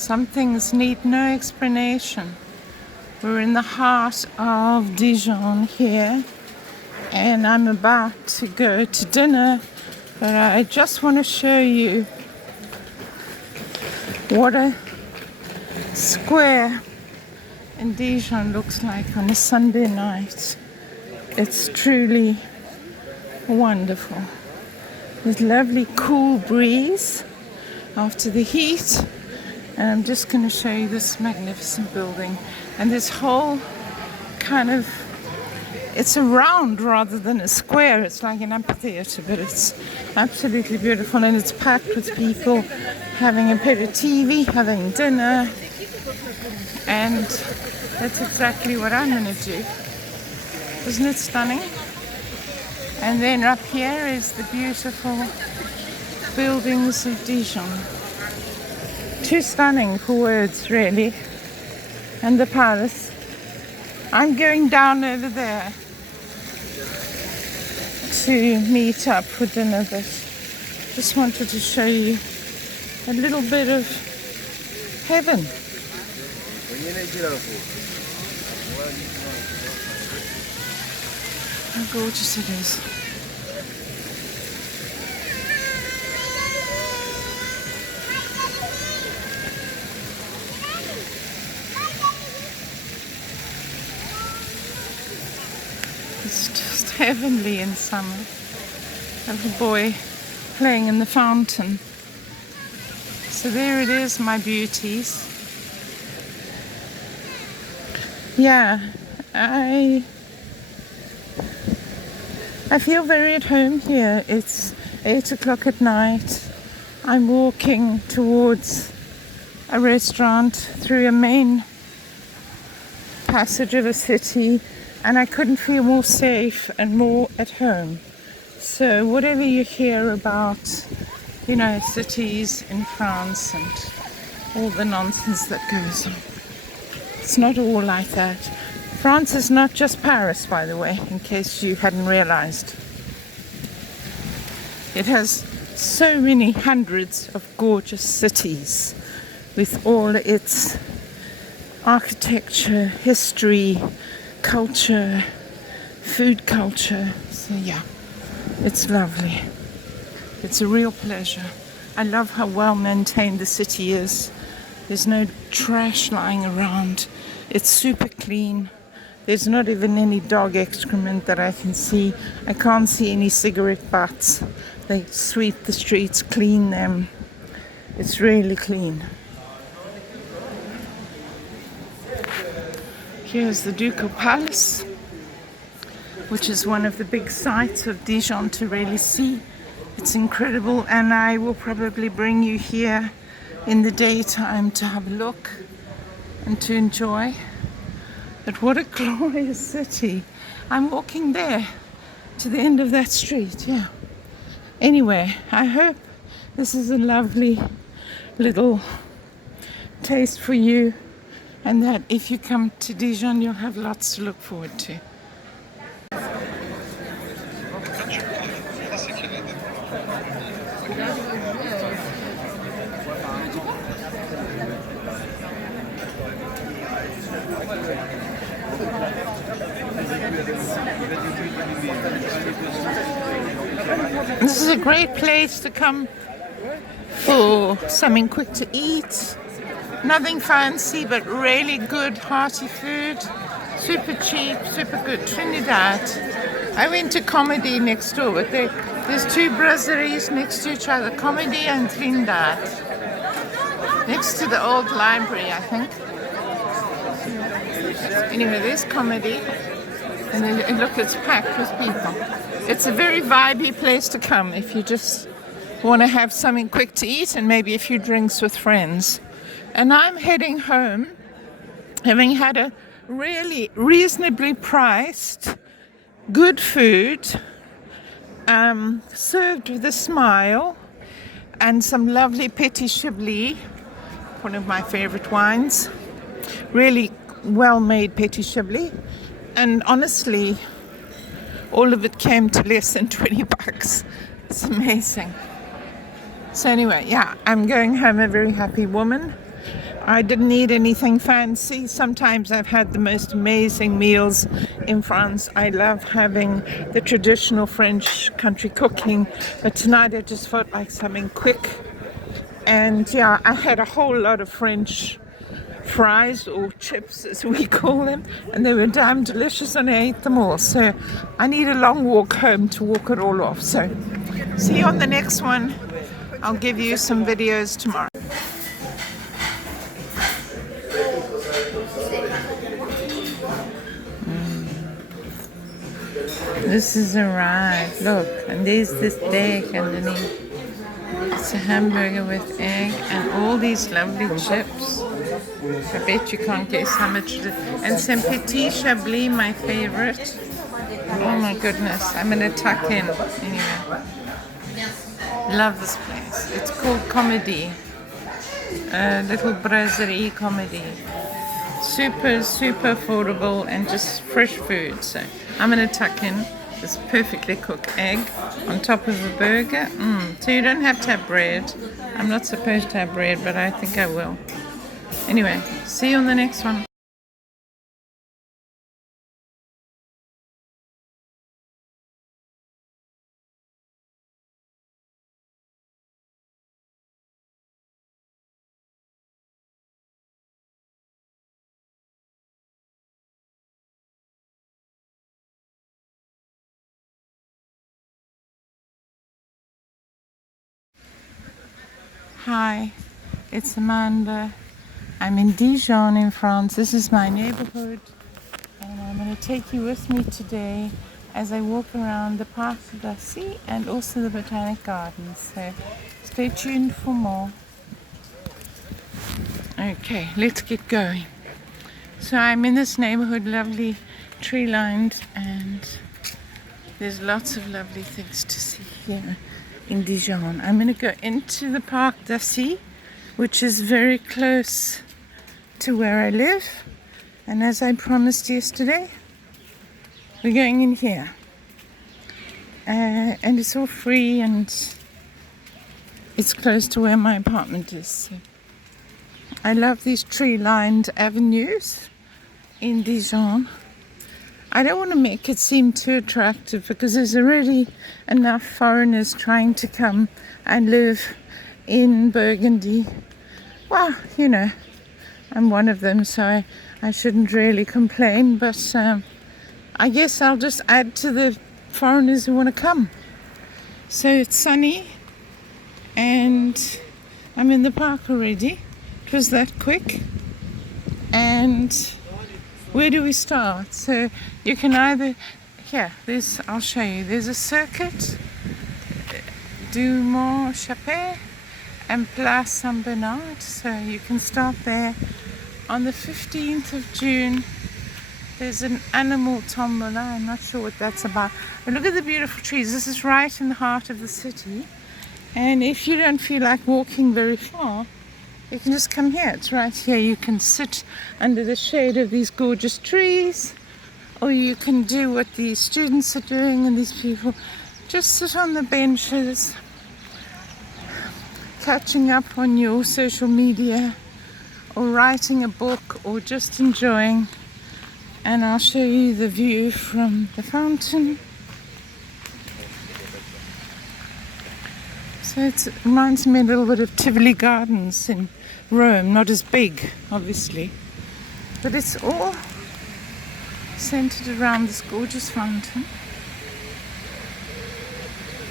Some things need no explanation. We're in the heart of Dijon here, and I'm about to go to dinner, but I just want to show you what a square in Dijon looks like on a Sunday night. It's truly wonderful. There's lovely cool breeze after the heat, and I'm just going to show you this magnificent building and this whole kind of, it's a round rather than a square. It's like an amphitheater, but it's absolutely beautiful, and it's packed with people having aperitivi, having dinner, and that's exactly what I'm going to do. Isn't it stunning? And then up here is the beautiful buildings of Dijon. Too stunning for words, really. And the palace. I'm going down over there to meet up for dinner, but just wanted to show you a little bit of heaven. How gorgeous it is. It's just heavenly in summer. A little boy playing in the fountain. So there it is, my beauties. Yeah, I feel very at home here. It's 8 o'clock at night. I'm walking towards a restaurant through a main passage of a city, and I couldn't feel more safe and more at home. So whatever you hear about, cities in France and all the nonsense that goes on, it's not all like that. France is not just Paris, by the way, in case you hadn't realized. It has so many hundreds of gorgeous cities with all its architecture, history, culture, food culture. So yeah, it's lovely. It's a real pleasure. I love how well maintained the city is. There's no trash lying around. It's super clean. There's not even any dog excrement that I can see. I can't see any cigarette butts. They sweep the streets, clean them. It's really clean. Here's the Ducal Palace, which is one of the big sights of Dijon to really see. It's incredible, and I will probably bring you here in the daytime to have a look and to enjoy. But what a glorious city. I'm walking there to the end of that street, yeah. Anyway, I hope this is a lovely little taste for you, and that if you come to Dijon, you'll have lots to look forward to. This is a great place to come for something quick to eat. Nothing fancy, but really good, hearty food. Super cheap, super good. Trinidad. I went to Comedy next door, but there's two brasseries next to each other, Comedy and Trinidad. Next to the old library, I think. Anyway, there's Comedy. And then, look, it's packed with people. It's a very vibey place to come if you just want to have something quick to eat and maybe a few drinks with friends. And I'm heading home, having had a really reasonably priced, good food, served with a smile, and some lovely Petit Chablis, one of my favorite wines. Really well-made Petit Chablis. And honestly, all of it came to less than $20. It's amazing. So anyway, yeah, I'm going home a very happy woman. I didn't need anything fancy. Sometimes I've had the most amazing meals in France. I love having the traditional French country cooking, but tonight I just felt like something quick. And yeah, I had a whole lot of French fries, or chips as we call them, and they were damn delicious, and I ate them all. So I need a long walk home to walk it all off. So see you on the next one. I'll give you some videos tomorrow. This is a ride, look, and there's this steak underneath. It's a hamburger with egg and all these lovely chips. I bet you can't guess how much it is. And some petit chablis, my favorite. Oh my goodness, I'm gonna tuck in anyway. Love this place. It's called Comedy. Little brasserie Comedy. Super, super affordable and just fresh food. So I'm gonna tuck in this perfectly cooked egg on top of a burger. So you don't have to have bread. I'm not supposed to have bread, but I think I will. Anyway, see you on the next one. Hi, it's Amanda. I'm in Dijon in France. This is my neighborhood, and I'm going to take you with me today as I walk around the Parc d'Assy and also the Botanic Gardens. So stay tuned for more. Okay, let's get going. So I'm in this neighborhood, lovely tree-lined, and there's lots of lovely things to see here in Dijon. I'm going to go into the Parc d'Assy, which is very close to where I live, and as I promised yesterday, we're going in here, and it's all free and it's close to where my apartment is. So I love these tree-lined avenues in Dijon. I don't want to make it seem too attractive because there's already enough foreigners trying to come and live in Burgundy. Well, you know, I'm one of them, so I shouldn't really complain, but I guess I'll just add to the foreigners who want to come. So it's sunny and I'm in the park already. It was that quick. And where do we start? So you can either, I'll show you. There's a circuit, du Mont Chapet and Place Saint-Bernard. So you can start there. On the 15th of June, there's an animal tombola. I'm not sure what that's about. But look at the beautiful trees. This is right in the heart of the city. And if you don't feel like walking very far, you can just come here. It's right here. You can sit under the shade of these gorgeous trees, or you can do what these students are doing, and these people just sit on the benches, catching up on your social media, or writing a book, or just enjoying. And I'll show you the view from the fountain. So it reminds me a little bit of Tivoli Gardens in Rome, not as big, obviously, but it's all centered around this gorgeous fountain.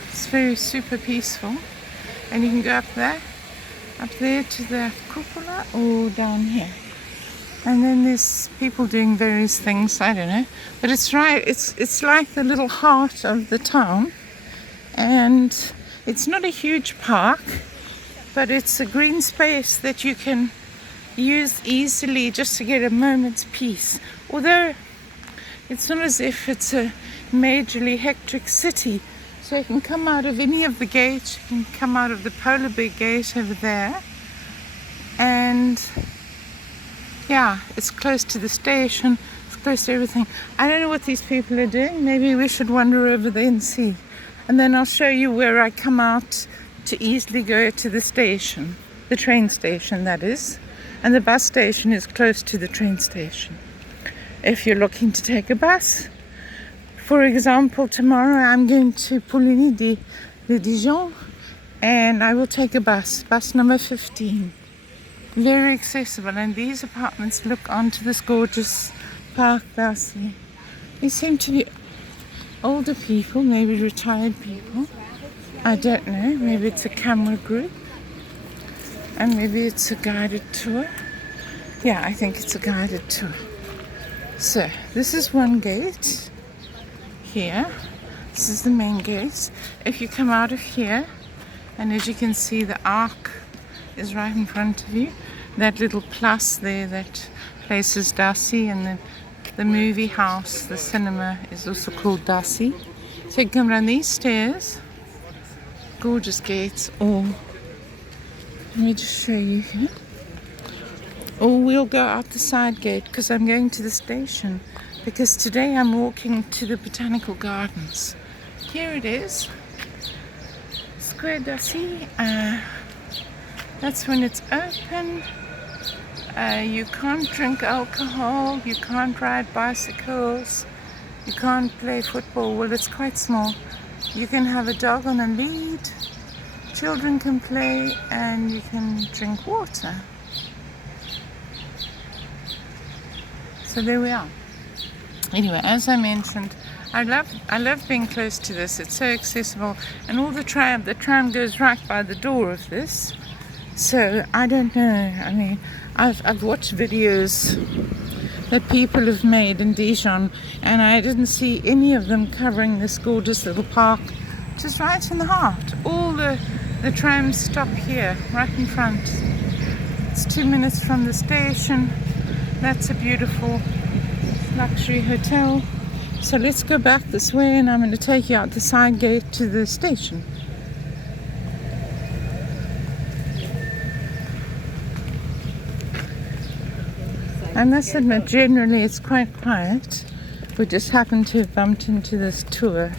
It's very super peaceful, and you can go up there to the cupola, or down here. And then there's people doing various things, I don't know, but it's right. It's like the little heart of the town, and it's not a huge park, but it's a green space that you can use easily just to get a moment's peace. Although it's not as if it's a majorly hectic city, so you can come out of any of the gates. You can come out of the Polar Bear gate over there, and yeah, it's close to the station, it's close to everything. I don't know what these people are doing. Maybe we should wander over there and see. And then I'll show you where I come out to easily go to the station, the train station that is. and the bus station is close to the train station. If you're looking to take a bus, for example, tomorrow I'm going to Pouligny de Dijon, and I will take a bus number 15. Very accessible, and these apartments look onto this gorgeous park Darcy. They seem to be older people, maybe retired people. I don't know, maybe it's a camera group, and maybe it's a guided tour. Yeah, I think it's a guided tour. So this is one gate here. This is the main gate. If you come out of here, and as you can see, the arc is right in front of you. That little plus there that places Darcy, and then the movie house, the cinema, is also called Darcy. So you come down these stairs, gorgeous gates, or let me just show you here. Or we'll go out the side gate because I'm going to the station, because today I'm walking to the botanical gardens. Here it is, Square Darcy. That's when it's open. You can't drink alcohol, you can't ride bicycles, you can't play football. Well, it's quite small. You can have a dog on a lead, children can play, and you can drink water. So there we are. Anyway, as I mentioned, I love being close to this. It's so accessible, and all the tram goes right by the door of this. So I don't know. I mean, I've watched videos that people have made in Dijon, and I didn't see any of them covering this gorgeous little park, just right in the heart. All the trams stop here, right in front. It's 2 minutes from the station. That's a beautiful luxury hotel. So let's go back this way, and I'm going to take you out the side gate to the station. I must admit, generally it's quite quiet. We just happened to have bumped into this tour,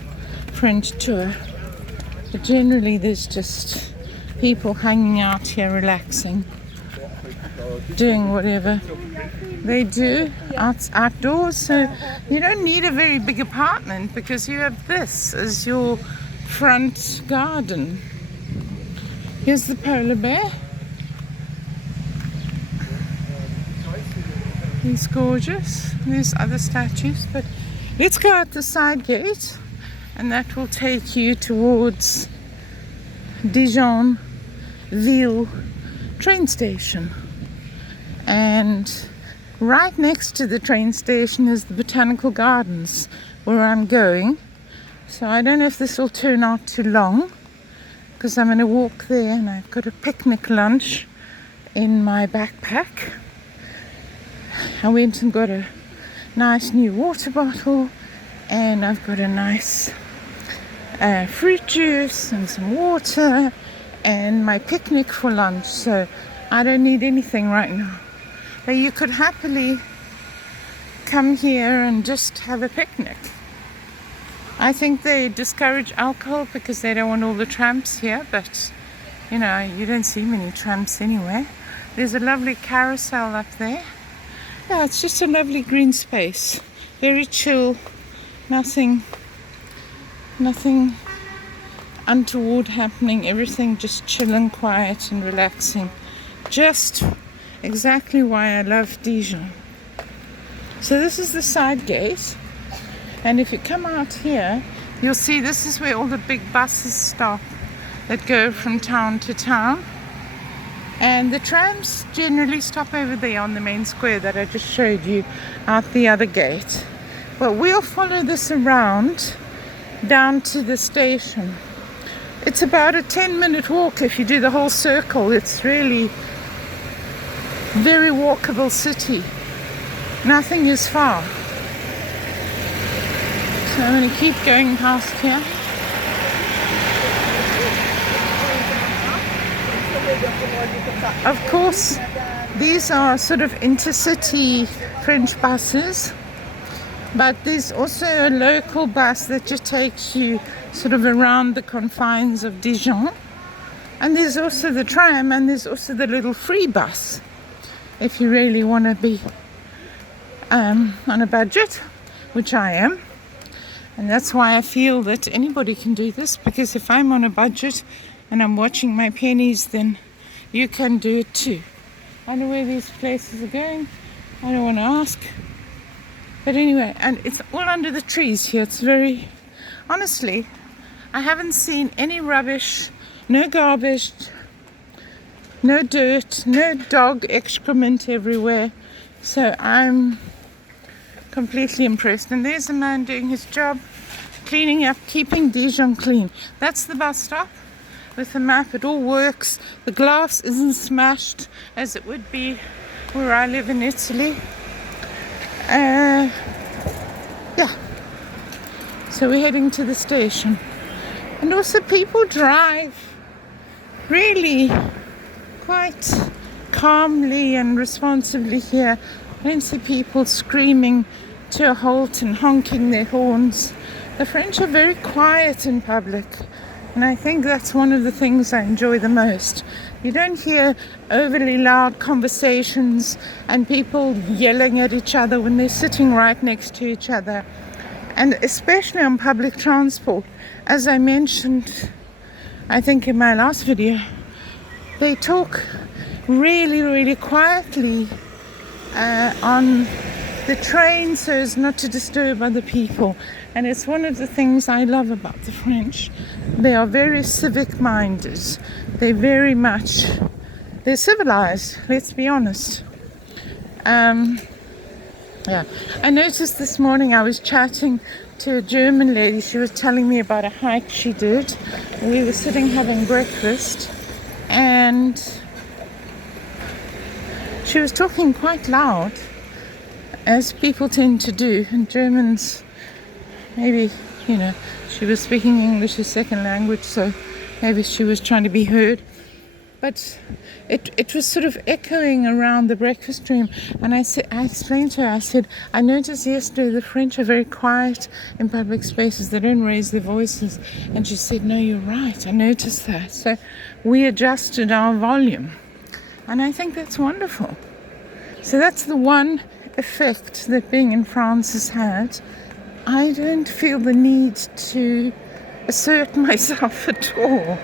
French tour. But generally there's just people hanging out here, relaxing, doing whatever they do outdoors. So you don't need a very big apartment, because you have this as your front garden. Here's the polar bear. He's gorgeous. There's other statues, but let's go out the side gate, and that will take you towards Dijon Ville train station. And right next to the train station is the botanical gardens where I'm going. So I don't know if this will turn out too long, because I'm going to walk there, and I've got a picnic lunch in my backpack. I went and got a nice new water bottle, and I've got a nice fruit juice and some water and my picnic for lunch. So I don't need anything right now. But you could happily come here and just have a picnic. I think they discourage alcohol because they don't want all the tramps here, but you know, you don't see many tramps anyway. There's a lovely carousel up there. Yeah, it's just a lovely green space. Very chill. Nothing untoward happening. Everything just chill and quiet and relaxing. Just exactly why I love Dijon. So this is the side gate. And if you come out here, you'll see this is where all the big buses stop that go from town to town. And the trams generally stop over there on the main square that I just showed you out the other gate. But we'll follow this around down to the station. It's about a 10-minute walk if you do the whole circle. It's really very walkable city. Nothing is far. So I'm going to keep going past here. Of course, these are sort of intercity French buses, but there's also a local bus that just takes you sort of around the confines of Dijon. And there's also the tram, and there's also the little free bus. if you really want to be on a budget, which I am. And that's why I feel that anybody can do this, because if I'm on a budget and I'm watching my pennies, then you can do it too. I don't know where these places are going. I don't want to ask. But anyway, and it's all under the trees here. It's very, honestly, I haven't seen any rubbish, no garbage, no dirt, no dog excrement everywhere. So I'm completely impressed. And there's a man doing his job, cleaning up, keeping Dijon clean. That's the bus stop with the map. It all works. The glass isn't smashed as it would be where I live in Italy. Yeah. So we're heading to the station. And also people drive really quite calmly and responsibly here. I don't see people screaming to a halt and honking their horns. The French are very quiet in public, and I think that's one of the things I enjoy the most. You don't hear overly loud conversations and people yelling at each other when they're sitting right next to each other. And especially on public transport, as I mentioned, I think in my last video, they talk really, really quietly on the train so as not to disturb other people. And it's one of the things I love about the French. They are very civic minded. They're civilized, let's be honest. Yeah, I noticed this morning I was chatting to a German lady. She was telling me about a hike she did. We were sitting having breakfast, and she was talking quite loud, as people tend to do. And Germans, maybe, she was speaking English as second language, so maybe she was trying to be heard. But it was sort of echoing around the breakfast room. And I explained to her, I said, I noticed yesterday the French are very quiet in public spaces. They don't raise their voices. And she said, no, you're right. I noticed that. So we adjusted our volume. And I think that's wonderful. So that's the one effect that being in France has had. I don't feel the need to assert myself at all.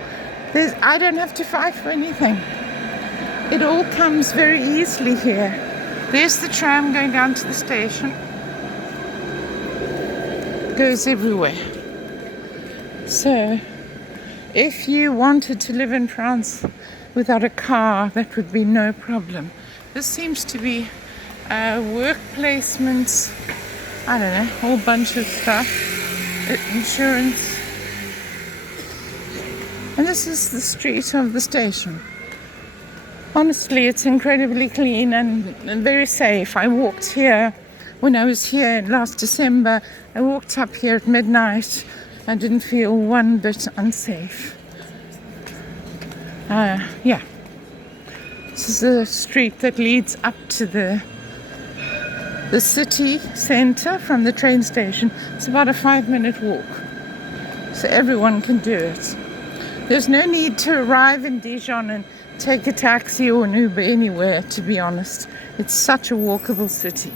I don't have to fight for anything. It all comes very easily here. There's the tram going down to the station. It goes everywhere. So, if you wanted to live in France without a car, that would be no problem. This seems to be work placements, I don't know, a whole bunch of stuff, insurance. And this is the street of the station. Honestly, it's incredibly clean and very safe. I walked here when I was here last December. I walked up here at midnight. I didn't feel one bit unsafe. Yeah. This is a street that leads up to the city centre from the train station. It's about a 5-minute walk. So everyone can do it. There's no need to arrive in Dijon and take a taxi or an Uber anywhere, to be honest. It's such a walkable city.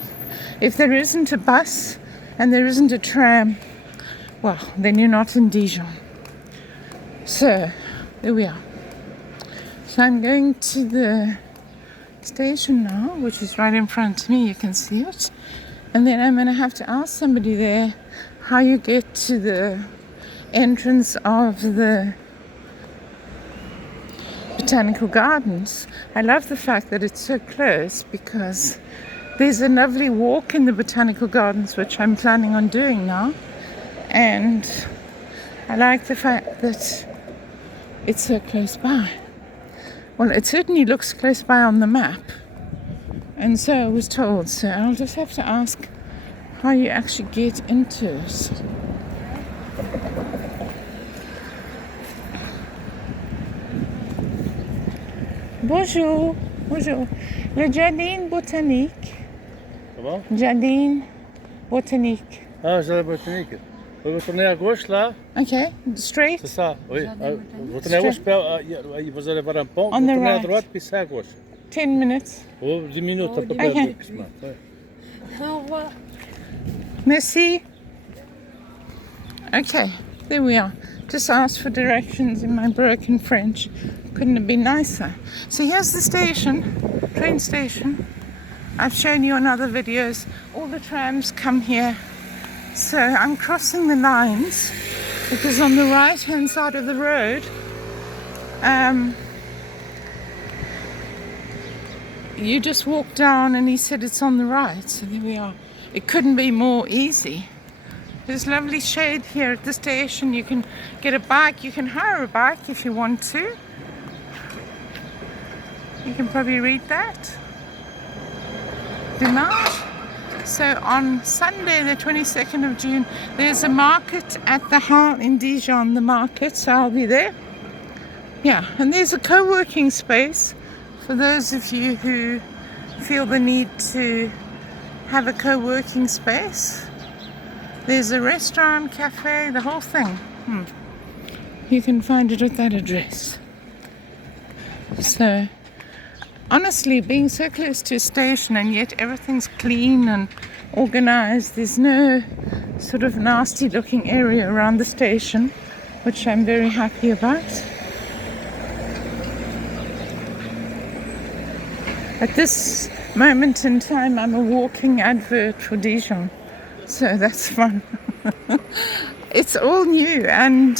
If there isn't a bus and there isn't a tram, well, then you're not in Dijon. So, there we are. So I'm going to the station now, which is right in front of me. You can see it. And then I'm going to have to ask somebody there how you get to the entrance of the Botanical Gardens. I love the fact that it's so close, because there's a lovely walk in the Botanical Gardens which I'm planning on doing now, and I like the fact that it's so close by. Well, it certainly looks close by on the map, and so I was told. So I'll just have to ask how you actually get into it. Bonjour, bonjour. Le Jardin botanique. Comment? Jardin botanique. Ah, Jardin botanique. Vous tournez à gauche là? Okay, straight. C'est ça, oui. Vous tournez à gauche, puis vous allez voir un pont. On vous the tournez à right. droite, puis c'est à gauche. 10 minutes. Oh, 10 minutes à peu près. Ok. Ouais. Au revoir. Merci. Okay, there we are. Just asked for directions in my broken French. Couldn't have been nicer. So here's the station, train station. I've shown you on other videos. All the trams come here. So I'm crossing the lines because on the right hand side of the road, you just walk down and he said it's on the right. So there we are. It couldn't be more easy. There's lovely shade here at the station. You can get a bike. You can hire a bike if you want to. You can probably read that. Dimanche. So on Sunday, the 22nd of June, there's a market at the Hall in Dijon, the market, so I'll be there. Yeah, and there's a co-working space for those of you who feel the need to have a co-working space. There's a restaurant, cafe, the whole thing. You can find it at that address. So, honestly, being so close to a station and yet everything's clean and organized, there's no sort of nasty looking area around the station, which I'm very happy about. At this moment in time, I'm a walking advert for Dijon, so that's fun. It's all new, and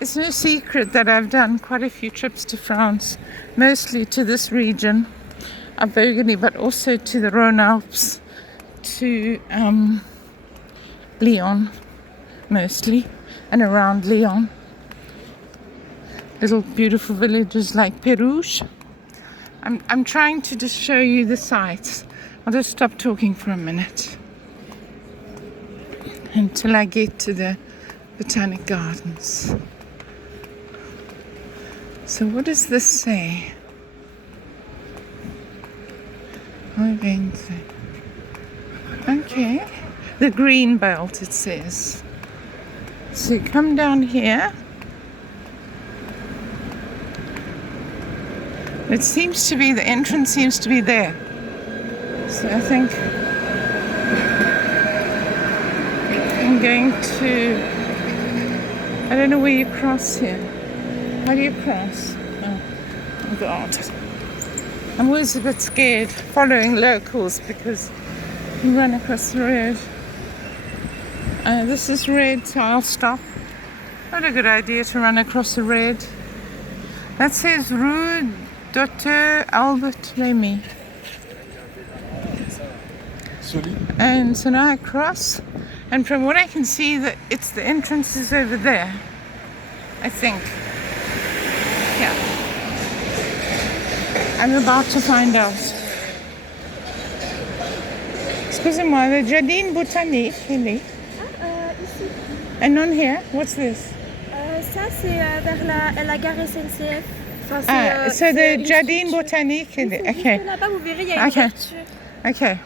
it's no secret that I've done quite a few trips to France, mostly to this region of Burgundy, but also to the Rhone Alps, to Lyon, mostly, and around Lyon. Little beautiful villages like Pérouge. I'm trying to just show you the sights. I'll just stop talking for a minute until I get to the Botanic Gardens. So what does this say? We're going to... Okay. The green belt, it says. So you come down here. It seems to be, the entrance seems to be there. So I think I'm going to... I don't know where you cross here. How do you cross? Oh God. I'm always a bit scared following locals because you run across the road. This is red, so I'll stop. Not a good idea to run across the red. That says Rue Dr. Albert Remy. And so now I cross, and from what I can see, that it's the entrance is over there, I think. Yeah. I'm about to find out. Excusez-moi, the Jardin botanique, really? Ici. And on here, what's this? Ça, c'est vers la gare SNCF. Enfin, So the Jardin botanique, okay. Là-bas, vous verrez, il y a une Okay. voiture. Okay.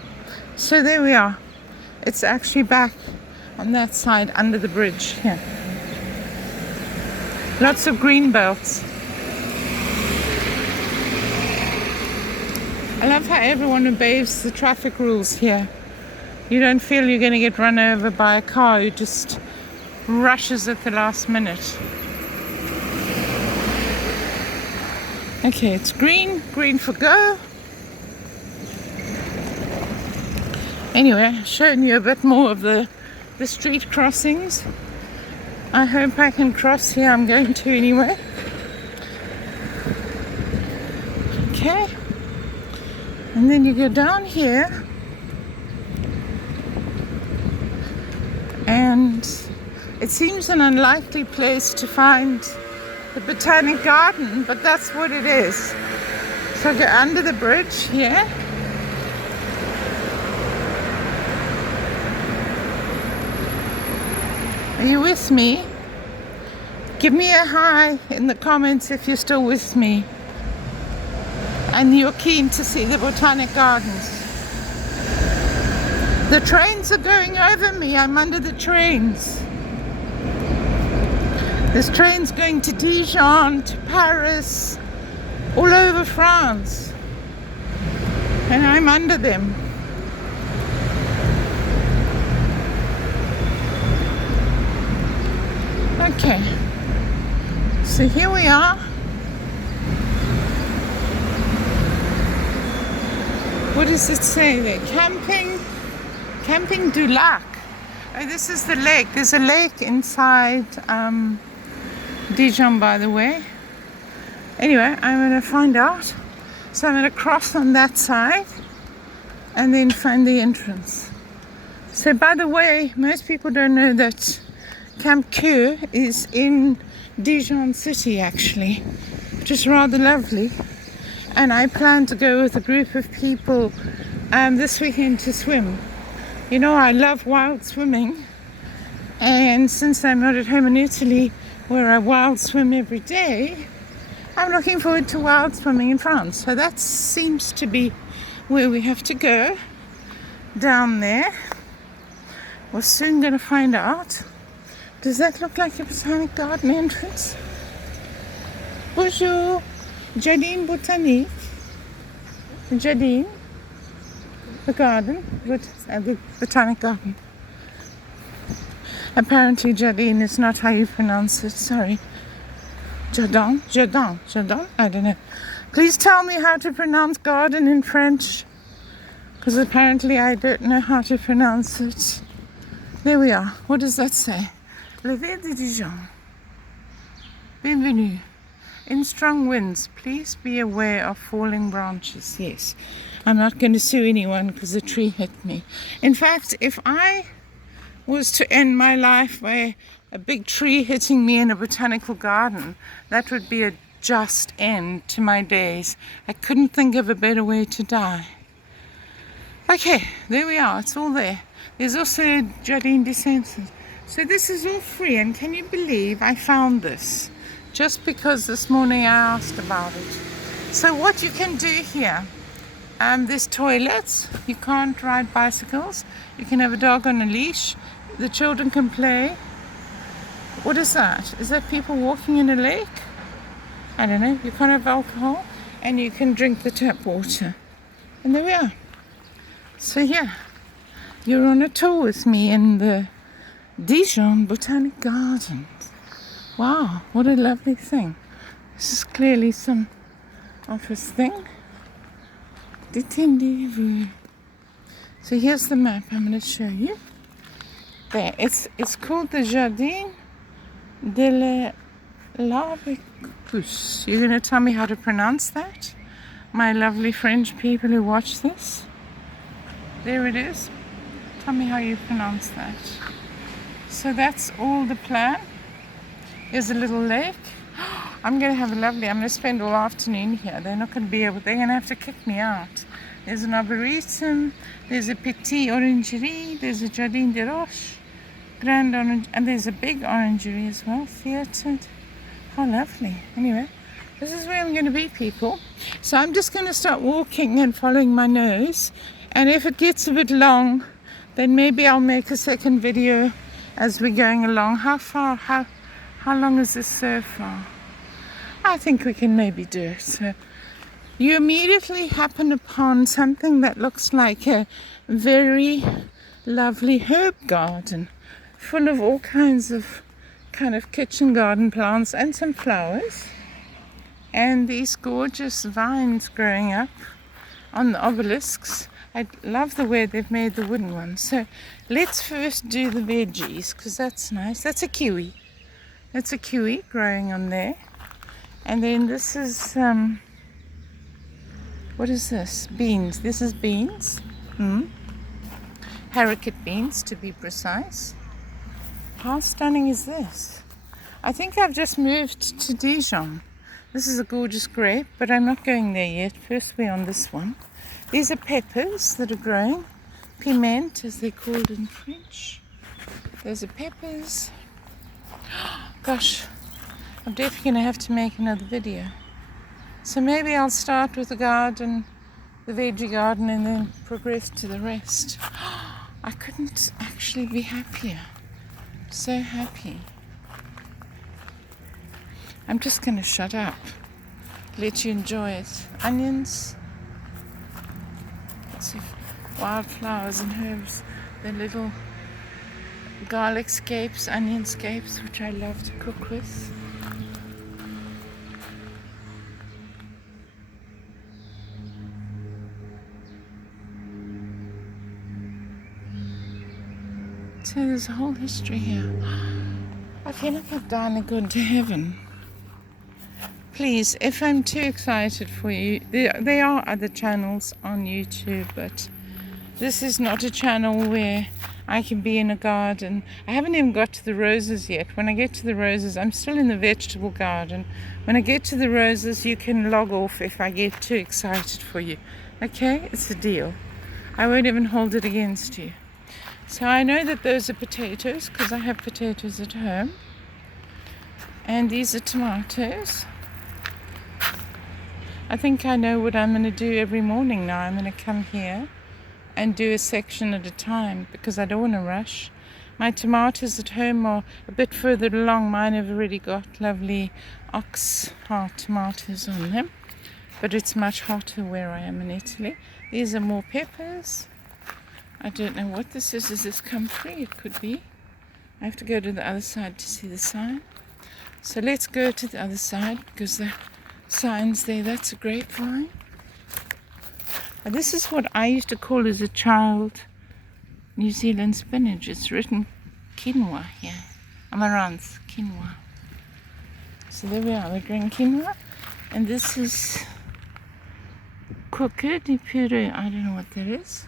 So there we are. It's actually back on that side under the bridge here. Lots of green belts. I love how everyone obeys the traffic rules here. You don't feel you're going to get run over by a car who just rushes at the last minute. Okay, it's green, green for go. Anyway, I've shown you a bit more of the street crossings. I hope I can cross here. I'm going to anyway. Okay. And then you go down here. And it seems an unlikely place to find the Botanic Garden, but that's what it is. So I go under the bridge here. Are you with me? Give me a hi in the comments if you're still with me and you're keen to see the Botanic Gardens. The trains are going over me. I'm under the trains. There's trains going to Dijon, to Paris, all over France. and I'm under them. Okay, so here we are. What does it say there? Camping du Lac. Oh, this is the lake. There's a lake inside Dijon, by the way. Anyway, I'm going to find out. So I'm going to cross on that side and then find the entrance. So by the way, most people don't know that Camp Geous is in Dijon city actually, which is rather lovely. And I plan to go with a group of people this weekend to swim. You know, I love wild swimming, and since I'm not at home in Italy where I wild swim every day, I'm looking forward to wild swimming in France. So that seems to be where we have to go, down there. We're soon going to find out. Does that look like a botanic garden entrance? Bonjour, Jardin botanique. Jardin, the garden, the botanic garden. Apparently Jardin is not how you pronounce it, sorry. Jardin, I don't know. Please tell me how to pronounce garden in French, because apparently I don't know how to pronounce it. There we are. What does that say? Le Ville de Dijon. Bienvenue. In strong winds, please be aware of falling branches. Yes, I'm not going to sue anyone because the tree hit me. In fact, if I was to end my life by a big tree hitting me in a botanical garden, that would be a just end to my days. I couldn't think of a better way to die. Okay, there we are. It's all there. There's also Jardin France. So this is all free, and can you believe I found this? Just because this morning I asked about it. So what you can do here, there's toilets. You can't ride bicycles. You can have a dog on a leash. The children can play. What is that? Is that people walking in a lake? I don't know. You can't have alcohol, and you can drink the tap water. And there we are. So yeah, you're on a tour with me in the Dijon Botanic Gardens. Wow, what a lovely thing. This is clearly some office thing. Détendez-vous. So here's the map I'm going to show you. There, it's called the Jardin de l'Arbre-Pousse. You're going to tell me how to pronounce that? My lovely French people who watch this. There it is. Tell me how you pronounce that. So that's all the plan. There's a little lake. I'm going to have a lovely, I'm going to spend all afternoon here. They're not going to be able, they're going to have to kick me out. There's an arboretum, there's a petit orangerie, there's a Jardin de Roche, grand orange, and there's a big orangerie as well, theatre. How lovely. Anyway, this is where I'm going to be, people. So I'm just going to start walking and following my nose. And if it gets a bit long, then maybe I'll make a second video as we're going along. How long is this so far? I think we can maybe do it. So you immediately happen upon something that looks like a very lovely herb garden full of all kinds of kind of kitchen garden plants and some flowers. And these gorgeous vines growing up on the obelisks. I love the way they've made the wooden ones. So let's first do the veggies, because that's nice. That's a kiwi. That's a kiwi growing on there. And then this is, what is this? Beans. This is beans. Haricot beans, to be precise. How stunning is this? I think I've just moved to Dijon. This is a gorgeous grape, but I'm not going there yet. First we're on this one. These are peppers that are growing. Piment, as they're called in French. Those are peppers. Gosh, I'm definitely going to have to make another video. So maybe I'll start with the garden, the veggie garden, and then progress to the rest. I couldn't actually be happier. So happy. I'm just going to shut up. Let you enjoy it. Onions. wildflowers and herbs. The little garlic scapes, onion scapes, which I love to cook with. So there's a whole history here. I feel like I've died and gone to heaven. Please, if I'm too excited for you, there are other channels on YouTube, but this is not a channel where I can be in a garden. I haven't even got to the roses yet. When I get to the roses, I'm still in the vegetable garden. When I get to the roses, you can log off if I get too excited for you. Okay? It's a deal. I won't even hold it against you. So I know that those are potatoes because I have potatoes at home. And these are tomatoes. I think I know what I'm going to do every morning now. I'm going to come here and do a section at a time because I don't want to rush. My tomatoes at home are a bit further along. Mine have already got lovely ox heart tomatoes on them. But it's much hotter where I am in Italy. These are more peppers. I don't know what this is. Is this comfrey? It could be. I have to go to the other side to see the sign. So let's go to the other side because the sign's there. That's a grapevine. And this is what I used to call as a child New Zealand spinach. It's written quinoa here. Amaranth, quinoa. So there we are. We're growing quinoa. And this is coca di puree. I don't know what that is.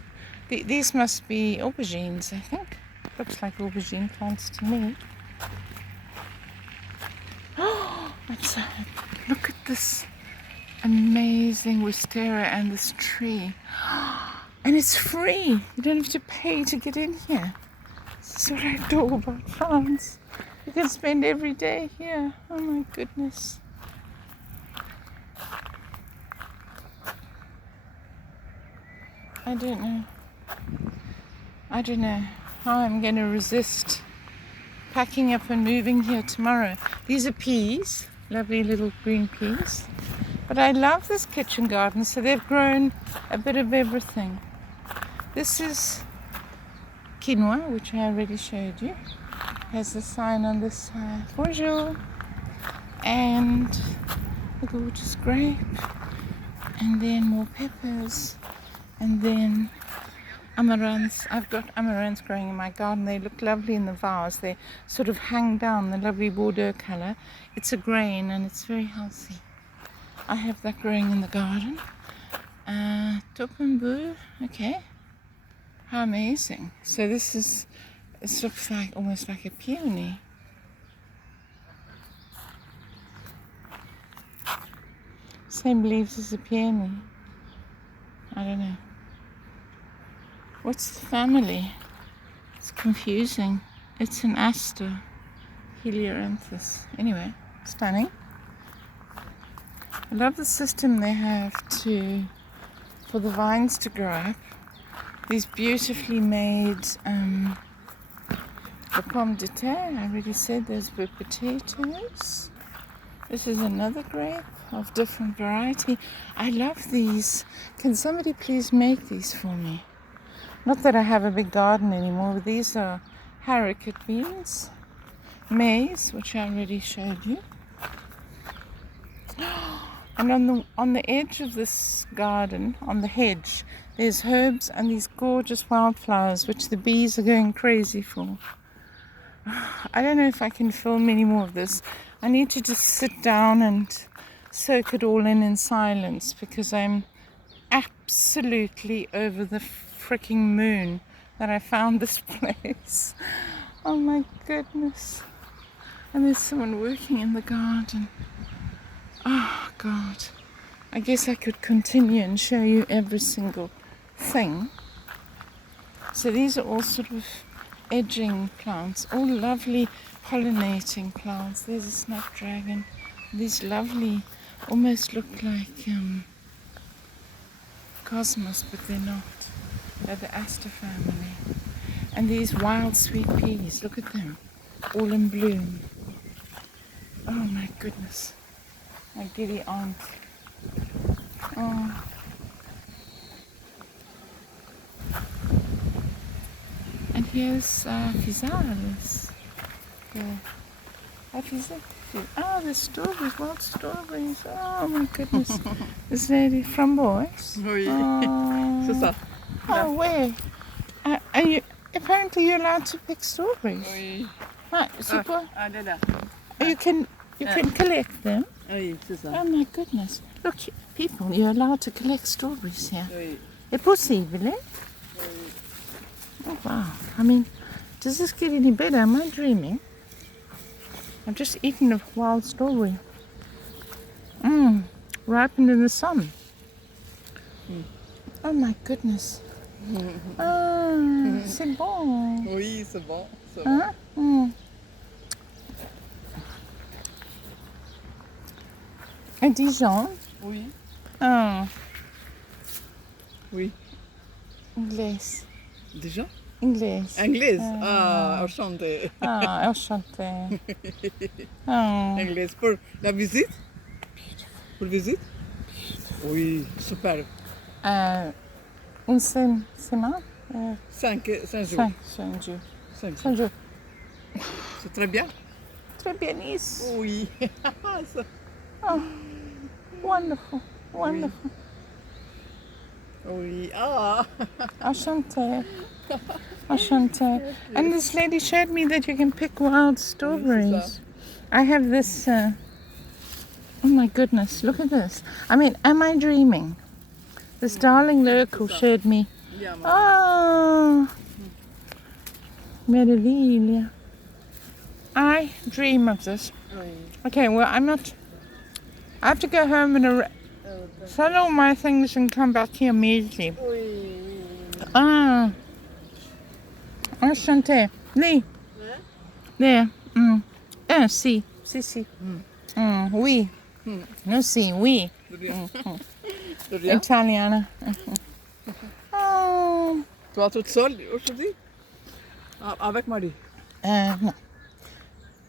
These must be aubergines, I think. Looks like aubergine plants to me. Oh, I'm so happy. Look at this amazing wisteria and this tree. And it's free. You don't have to pay to get in here. This is what I adore about France. You can spend every day here. Oh my goodness. I don't know how I'm going to resist packing up and moving here tomorrow. These are peas, lovely little green peas. But I love this kitchen garden, so they've grown a bit of everything. This is quinoa, which I already showed you. Has a sign on this side. Bonjour. And a gorgeous grape. And then more peppers. And then amaranth. I've got amaranth growing in my garden. They look lovely in the vase. They sort of hang down, the lovely Bordeaux colour. It's a grain and it's very healthy. I have that growing in the garden. Topinambour, okay. How amazing. So this looks like almost like a peony. Same leaves as a peony. I don't know. What's the family? It's confusing. It's an aster, Helioanthus. Anyway, stunning. I love the system they have for the vines to grow up. These beautifully made the pomme de terre. I already said those were potatoes. This is another grape of different variety. I love these. Can somebody please make these for me? Not that I have a big garden anymore, but these are haricot beans, maize, which I already showed you. And on the edge of this garden, on the hedge, there's herbs and these gorgeous wildflowers, which the bees are going crazy for. I don't know if I can film any more of this. I need to just sit down and soak it all in silence because I'm absolutely over the freaking moon that I found this place. Oh my goodness. And there's someone working in the garden. Oh God. I guess I could continue and show you every single thing. So these are all sort of edging plants, all lovely pollinating plants. There's a snapdragon. These lovely, almost look like cosmos, but they're not. They're the aster family. And these wild sweet peas, look at them, all in bloom. Oh my goodness. My giddy aunt. Oh. here's Physalis. Yeah. Oh, the strawberries, wild strawberries. Oh my goodness. This lady from boys. Oui, Oh, c'est ça. oh wait. Are you? Apparently, you're allowed to pick strawberries. Oui. Right, so là. you can collect them. Oui, c'est ça. Oh my goodness! Look, people, you're allowed to collect strawberries here. Oui. È possibile? Oh wow! I mean, does this get any better? Am I dreaming? I've just eaten a wild strawberry. Ripened in the sun. Oh my goodness. Ah, c'est bon. Oui, c'est bon. C'est bon. Hein? Mm. À Dijon? Oui. Ah, Oui. inglês. Déjà? Inglês. Anglaise? Ah, enchanté. Ah, enchanté. Ah. Anglaise pour la visite? Pour la visite? Oui, super. Une semaine? 5 jours. 5 jours. 5 5 jours. C'est très bien. Très bien ici. Oui. Oh, wonderful, wonderful. Oui. Ah. Enchanté. Enchanté. And this lady showed me that you can pick wild strawberries. I have this. Oh my goodness, look at this. I mean, am I dreaming? This darling local showed me. Yeah, Oh, meraviglia. I dream of this. Oui. Okay, well, I'm not. I have to go home and sell all my things and come back here immediately. Oui. Ah, enchanté. Lee. There. Ah, si. Si. Oui. No, si, oui. De rien. Italiana. Oh. Toi toute seule aujourd'hui? Ah, avec Marie? No.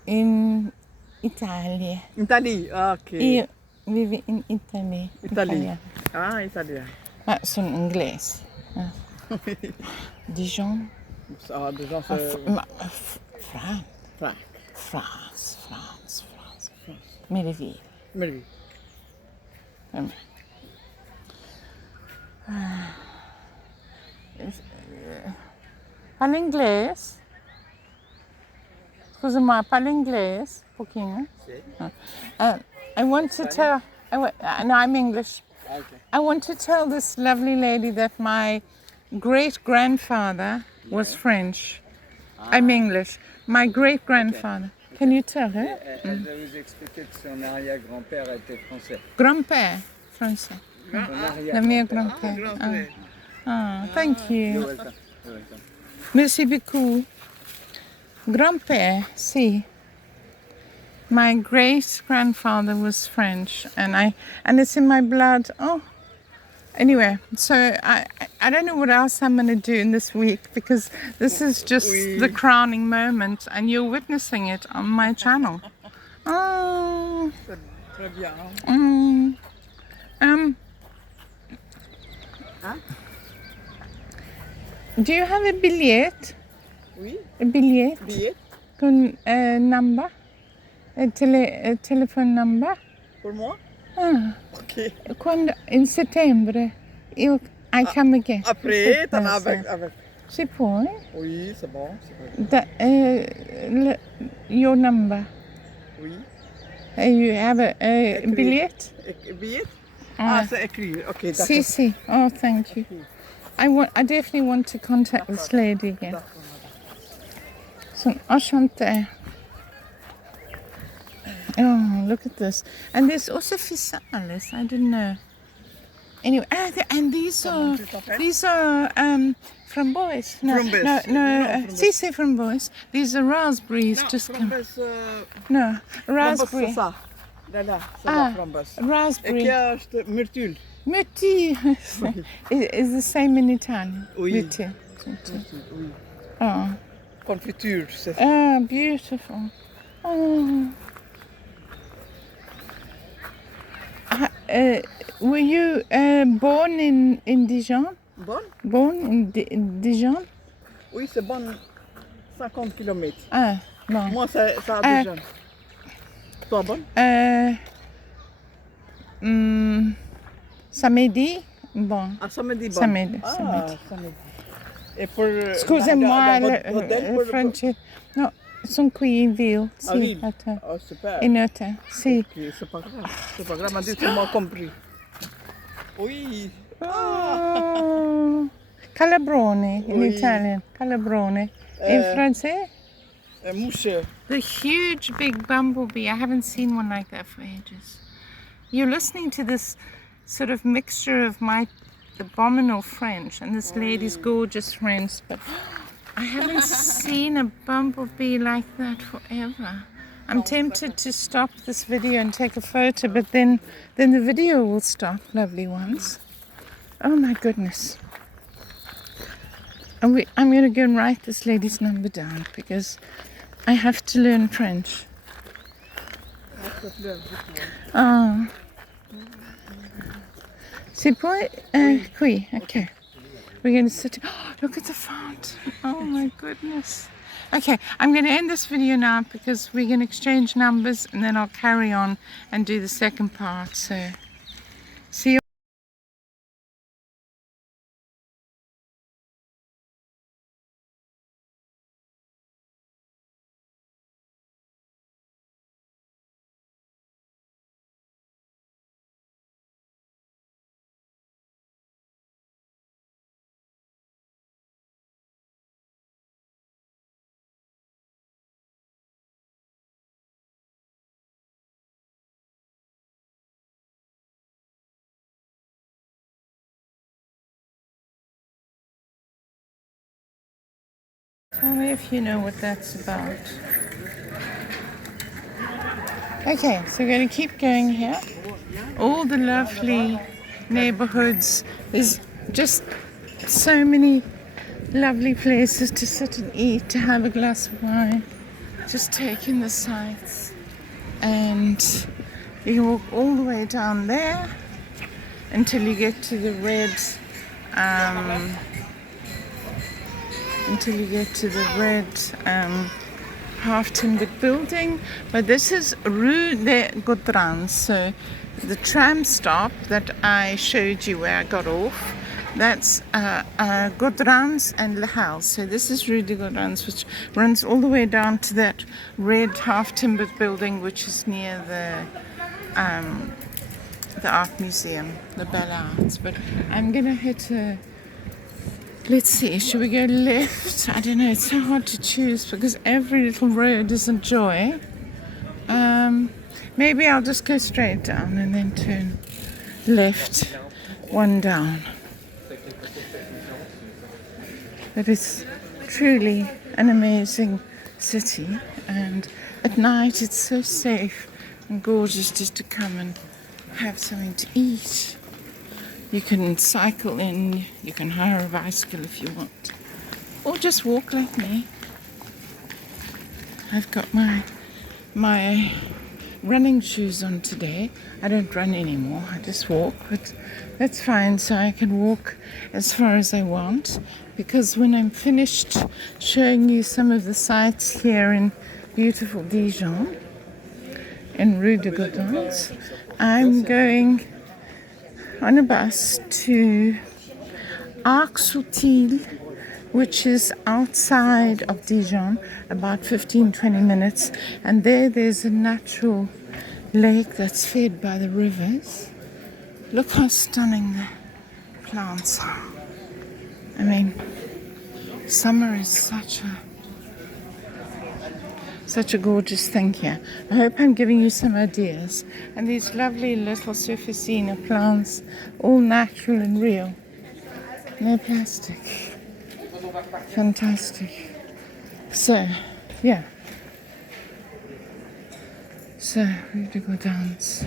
In Italia. Italie, ah, ok. Io vivo in Italia. Italie. Ah, italien. Ma sono inglese. Dijon. Ah, déjà Ah, c'est... France. France. Meraviglia. Merveille. Parla inglese? Scusa, ma parla inglese? Pochino? I want to tell... no, I'm English. Okay. I want to tell this lovely lady that my great-grandfather was French. I'm English. My great-grandfather. Can you tell her? Elle va vous expliquer que son arrière-grand-père était français. Grand-père français. Son Le mio arrière-grand-père. grand-père. Ah, thank You're you. welcome. You're welcome. Merci beaucoup. Grand-père, si. My great-grandfather was French, and it's in my blood. Oh, anyway, so I don't know what else I'm going to do in this week because this is just the crowning moment, and you're witnessing it on my channel. Oh. C'est très bien. Do you have a billet? Oui. A billet? Billet Con number? A telephone number? pour moi? Ah. Ok. Quando? In settembre. I come again. Après, t'en as avec... Si puoi? Oui, c'est bon. C'est bon. Your number. Oui. You have a billet? Billet? Ah, c'est écrit. Ok, d'accord. Si. Oh, thank you. I definitely want to contact this lady again. So, enchanté. Oh, look at this. And there's also Physalis. I didn't know. Anyway, and these are framboise. No, Framboise. no. Si, framboise. These are raspberries. Non, Just come. framboise... No, Framboise, raspberry. c'est ça. Là, c'est la framboise. Et Raspberry. qui a acheté myrtille. Myrtille is the same in Italian. Oui. Myrtille. Oui. Oh. Confiture, c'est ça. Ah, beautiful. Oh. Were you born in Dijon? Bon? Born in Dijon? Oui, c'est bon. 50 km. Ah, bon. Moi, c'est à Dijon. Toi, bonne? Samedi? Bon. Ah, samedi, bonne. Samedi, Ah, samedi. samedi. Et pour... Excusez-moi, l'hôtel, le pour... French. Non, sono qui in ville. Ah, Sì, oui. attends. Oh, super. In hôtel, sì. Ok, c'est pas grave. C'est pas grave, Madame, tu m'as compris. Oui. Oh, calabrone in Oui. Italian. Calabrone. In français? Mouche. The huge big bumblebee. I haven't seen one like that for ages. You're listening to this sort of mixture of my abominable French and this lady's gorgeous French, but I haven't seen a bumblebee like that forever. I'm tempted to stop this video and take a photo, but then the video will stop, lovely ones. Oh my goodness. I'm going to go and write this lady's number down because I have to learn French. Oh. C'est poi? Qui, okay. We're going to sit. Oh, look at the font. Oh my goodness. Okay, I'm going to end this video now because we're going to exchange numbers and then I'll carry on and do the second part. So, see you. Tell me if you know what that's about. Okay, so we're going to keep going here. All the lovely neighborhoods. There's just so many lovely places to sit and eat, to have a glass of wine, just take in the sights. And you can walk all the way down there until you get to the red half-timbered building. But this is Rue des Jardins, so the tram stop that I showed you where I got off, that's Jardins and Le House. So this is Rue des Jardins, which runs all the way down to that red half-timbered building, which is near the art museum, the Belle Arts. But I'm gonna hit a... Let's see, should we go left? I don't know, it's so hard to choose because every little road is a joy. Maybe I'll just go straight down and then turn left, one down. But it's truly an amazing city, and at night it's so safe and gorgeous just to come and have something to eat. You can cycle in, you can hire a bicycle if you want, or just walk like me. I've got my running shoes on today. I don't run anymore, I just walk, but that's fine, so I can walk as far as I want, because when I'm finished showing you some of the sights here in beautiful Dijon, in Rue de Jardins, I'm going on a bus to Arc-sur-Tille, which is outside of Dijon, about 15-20 minutes, and there's a natural lake that's fed by the rivers. Look how stunning the plants are. I mean, summer is such a gorgeous thing here. I hope I'm giving you some ideas. And these lovely little surfacina plants, all natural and real. No plastic. Fantastic. So, yeah. So, we have to go dance.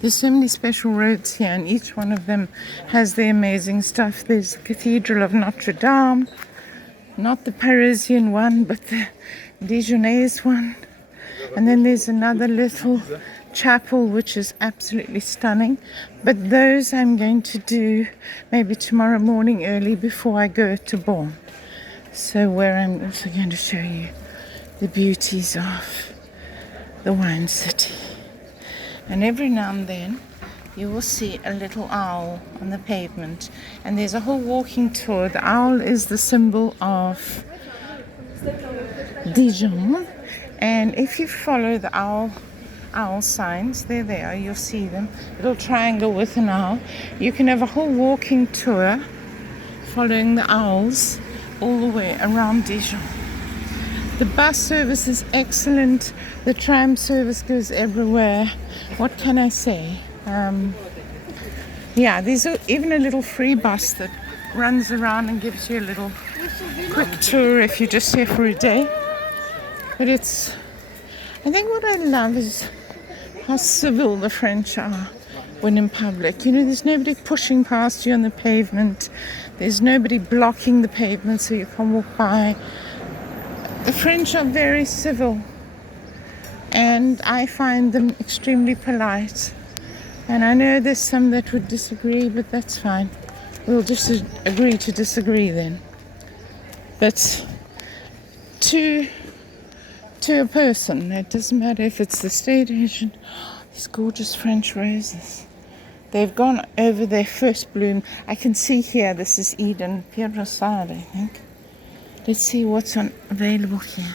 There's so many special roads here, and each one of them has their amazing stuff. There's the Cathedral of Notre Dame, not the Parisian one, but the Dijonese one. And then there's another little chapel, which is absolutely stunning. But those I'm going to do maybe tomorrow morning early before I go to Bonn. So where I'm also going to show you the beauties of the wine city. And every now and then you will see a little owl on the pavement, and there's a whole walking tour. The owl is the symbol of Dijon, and if you follow the owl signs, there they are, you'll see them, little triangle with an owl. You can have a whole walking tour following the owls all the way around Dijon. The bus service is excellent. The tram service goes everywhere. What can I say? Yeah, there's even a little free bus that runs around and gives you a little quick tour if you're just here for a day. But I think what I love is how civil the French are when in public. You know, there's nobody pushing past you on the pavement. There's nobody blocking the pavement so you can walk by. The French are very civil, and I find them extremely polite. And I know there's some that would disagree, but that's fine. We'll just agree to disagree then. But to a person, it doesn't matter if it's the estate agent. These gorgeous French roses. They've gone over their first bloom. I can see here, this is Eden, Pierre-Rossard, I think. Let's see what's available here.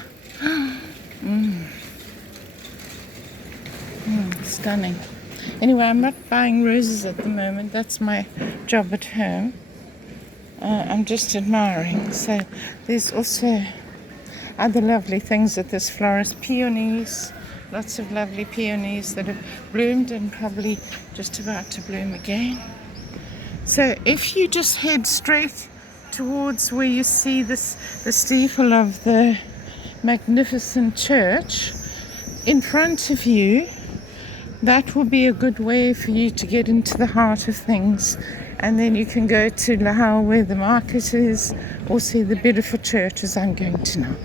Stunning. Anyway, I'm not buying roses at the moment. That's my job at home. I'm just admiring. So there's also other lovely things at this florist. Peonies, lots of lovely peonies that have bloomed and probably just about to bloom again. So if you just head straight towards where you see the steeple of the magnificent church in front of you, that will be a good way for you to get into the heart of things. And then you can go to Le Havre where the market is, or see the beautiful church as I'm going to now.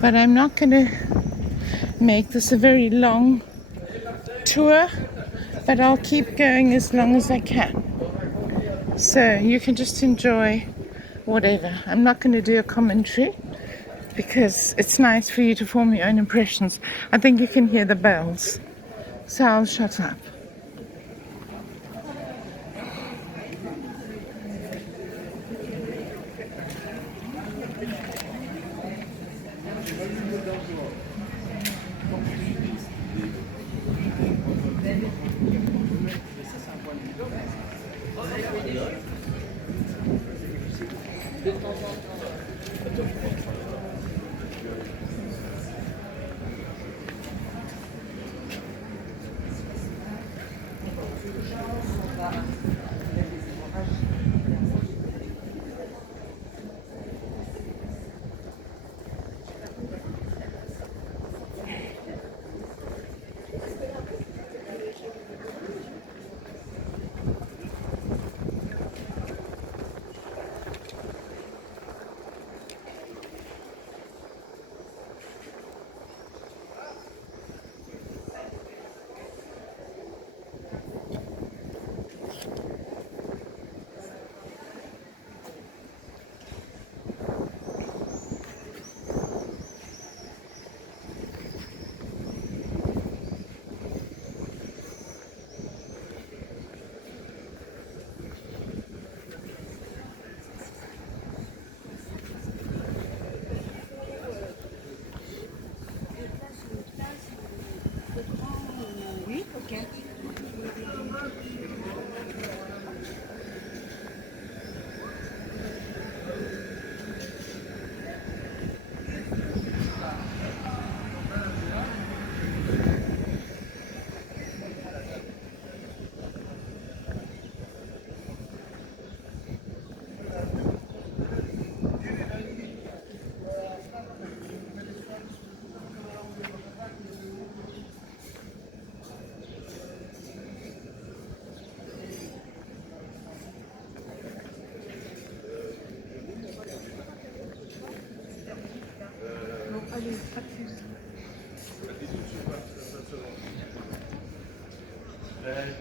But I'm not going to make this a very long tour, but I'll keep going as long as I can. So you can just enjoy whatever. I'm not going to do a commentary because it's nice for you to form your own impressions. I think you can hear the bells. So I'll shut up.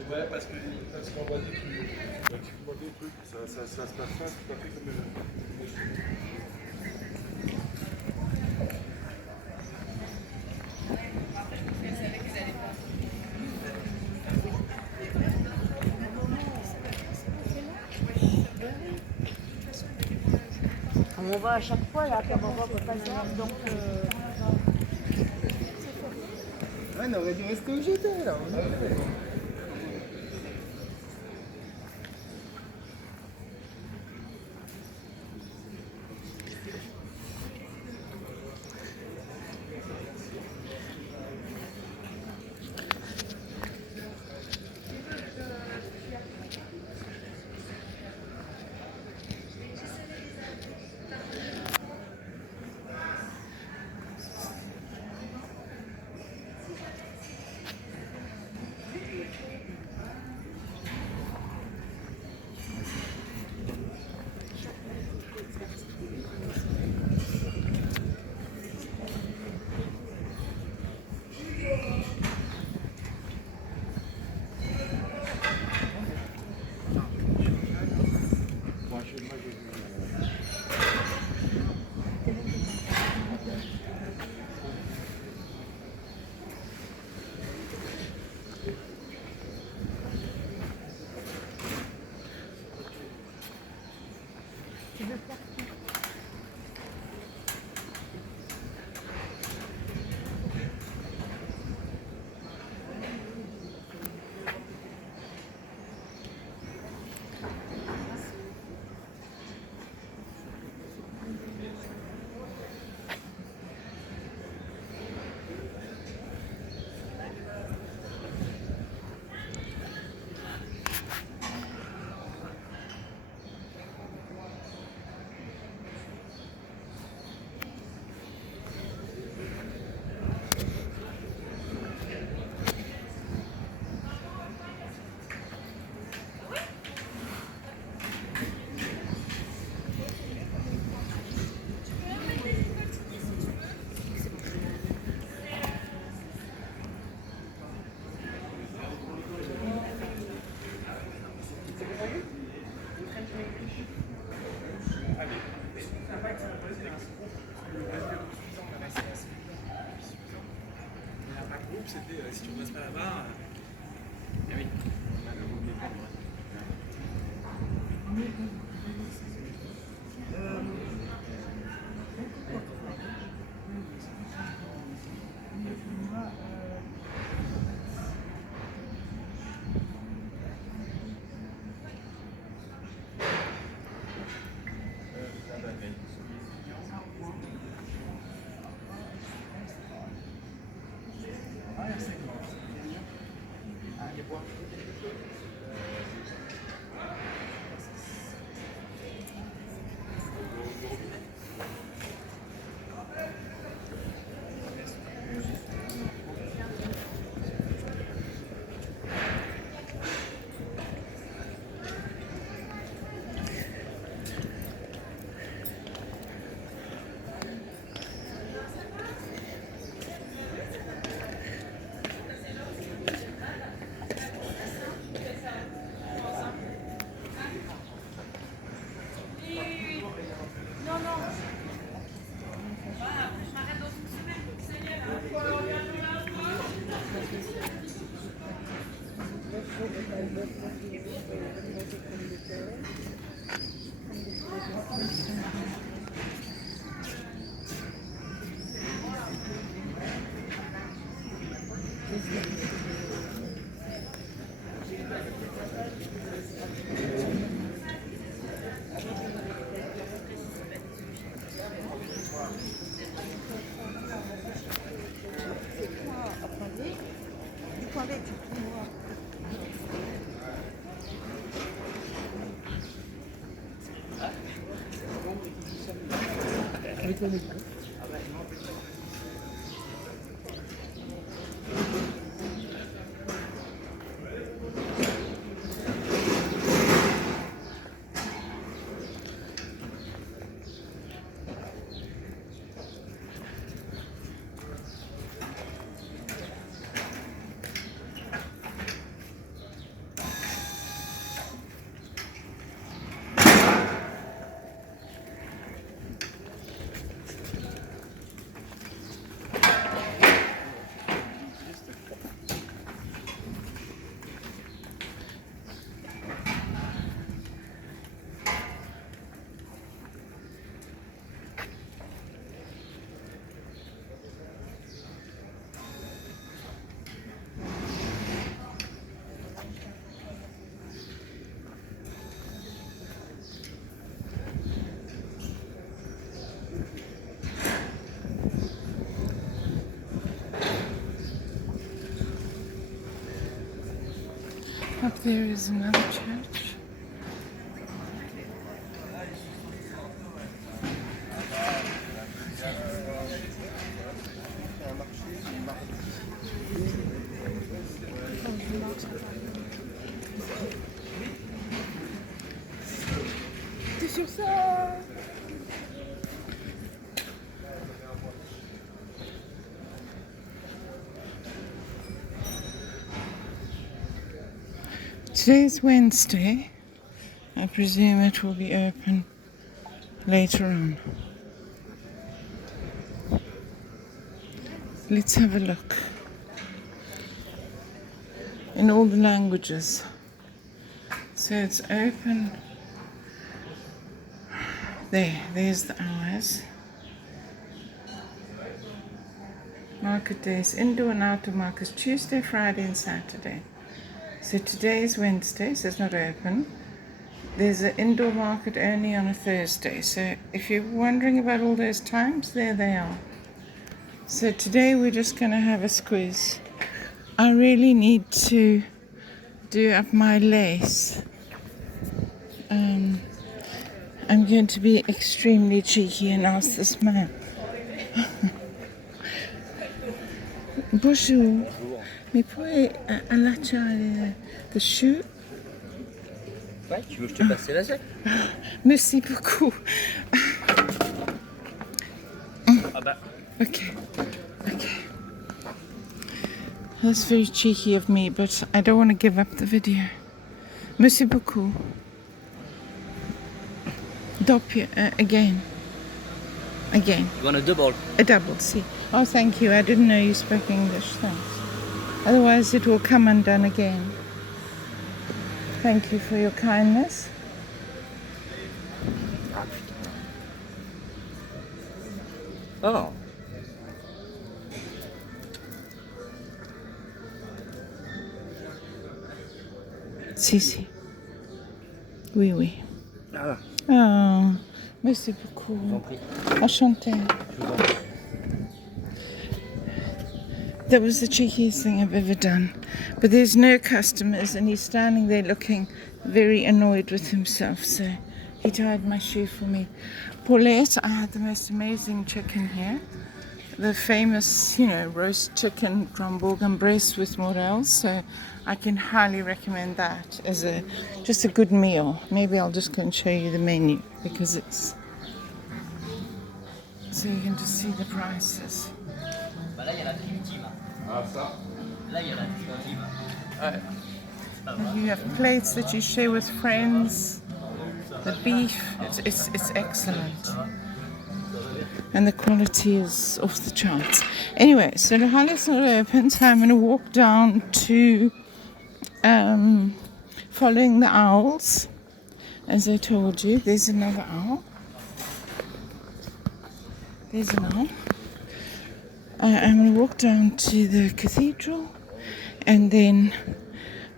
Ouais, parce qu'on voit des trucs. On voit des trucs. Ça se passe pas tout à fait comme. On va à chaque fois là, comme on va au bazar, donc on aurait dû rester où j'étais là. C'était si tu ne passes pas là-bas. Ah oui. There is another church. Today's Wednesday. I presume it will be open later on. Let's have a look. In all the languages. So it's open. There's the hours. Market days, indoor and outdoor markets, Tuesday, Friday and Saturday. So today is Wednesday, so it's not open. There's an indoor market only on a Thursday. So if you're wondering about all those times, there they are. So today we're just going to have a squeeze. I really need to do up my lace. I'm going to be extremely cheeky and ask this man. Bonjour. Mais puoi allacciare the shoe? Ouais, tu veux que je te passe la sec? Merci beaucoup. Ah bah. Okay. That's very cheeky of me, but I don't want to give up the video. Merci beaucoup. Doppio, again. You want a double? A double, see. Oh, thank you. I didn't know you spoke English. Thanks. Otherwise, it will come undone again. Thank you for your kindness. Oh. Si. Oui. Ah, Oh, merci beaucoup. je vous en prie. Enchanté. Je vous en prie. That was the cheekiest thing I've ever done. But there's no customers and he's standing there looking very annoyed with himself. So he tied my shoe for me. Paulette, I had the most amazing chicken here. The famous, roast chicken from Bourg-en-Bresse with morels. So I can highly recommend that as just a good meal. Maybe I'll just go and show you the menu because it's... So you can just see the prices. Bah là, il y a la Dream Team. Ah, ça. Là, il y a la Dream Team. And you have plates that you share with friends. The beef, it's excellent. And the quality is off the charts. Anyway, so the Halle's not open, so I'm going to walk down to following the owls. As I told you, there's another owl. There's an owl. I'm going to walk down to the cathedral and then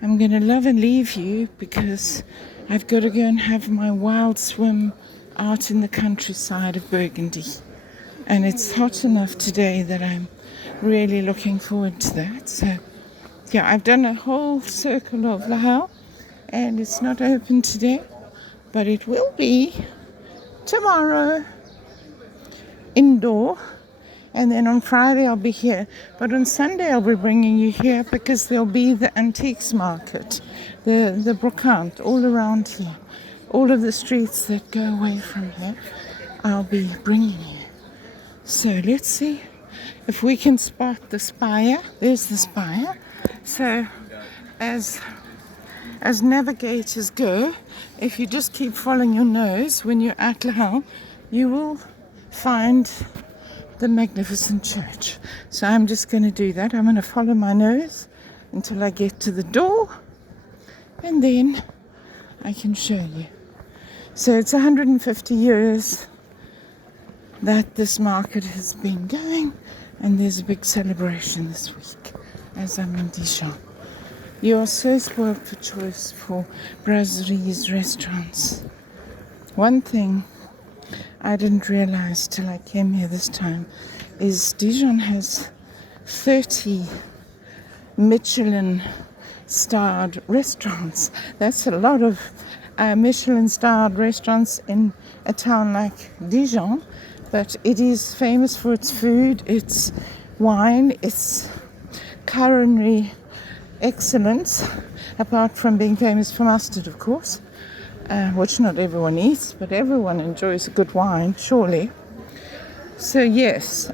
I'm going to love and leave you because I've got to go and have my wild swim out in the countryside of Burgundy. And it's hot enough today that I'm really looking forward to that. So, yeah, I've done a whole circle of La Halle and it's not open today, but it will be tomorrow indoor. And then on Friday I'll be here. But on Sunday I'll be bringing you here because there'll be the antiques market, the brocante all around here. All of the streets that go away from here, I'll be bringing you. So let's see if we can spot the spire. There's the spire. So as navigators go, if you just keep following your nose when you're at La Halle, you will find the magnificent church. So I'm just going to do that. I'm going to follow my nose until I get to the door and then I can show you. So it's 150 years that this market has been going and there's a big celebration this week as I'm in Dijon. You are so spoiled for choice for brasseries, restaurants. One thing I didn't realize till I came here this time is Dijon has 30 Michelin Michelin-starred restaurants. That's a lot of Michelin-starred restaurants in a town like Dijon, but it is famous for its food, its wine, its culinary excellence, apart from being famous for mustard, of course, which not everyone eats, but everyone enjoys a good wine, surely. So yes,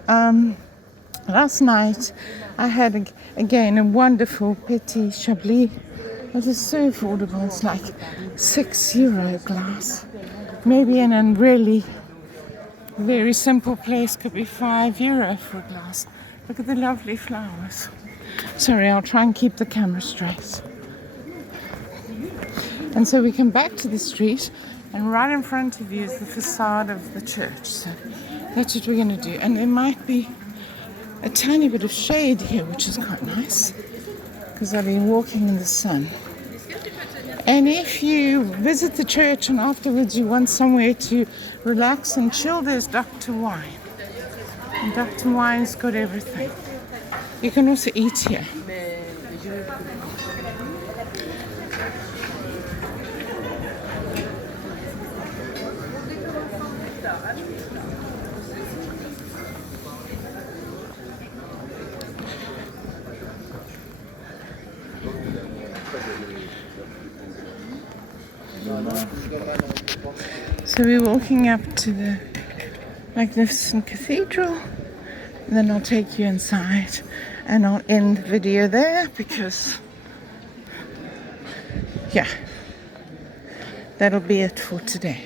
last night I had again a wonderful petit chablis. It is so affordable. It's like €6 a glass. Maybe in a really very simple place could be €5 for a glass. Look at the lovely flowers. Sorry, I'll try and keep the camera straight. And so we come back to the street, and right in front of you is the facade of the church. So that's what we're going to do. And there might be a tiny bit of shade here, which is quite nice, because I've been walking in the sun. And if you visit the church and afterwards you want somewhere to relax and chill, there's Dr. Wine. And Dr. Wine's got everything. You can also eat here. So we're walking up to the magnificent cathedral, and then I'll take you inside and I'll end the video there because, yeah, that'll be it for today.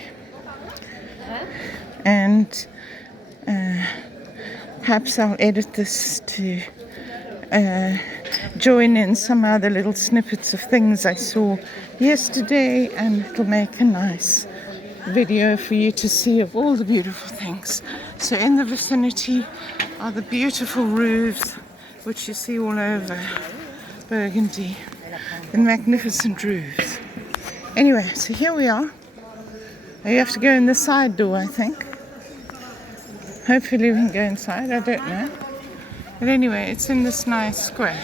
And perhaps I'll edit this to join in some other little snippets of things I saw yesterday, and it'll make a nice video for you to see of all the beautiful things. So in the vicinity are the beautiful roofs, which you see all over Burgundy, the magnificent roofs. Anyway, so here we are. You have to go in the side door, I think. Hopefully we can go inside, I don't know. But anyway, it's in this nice square.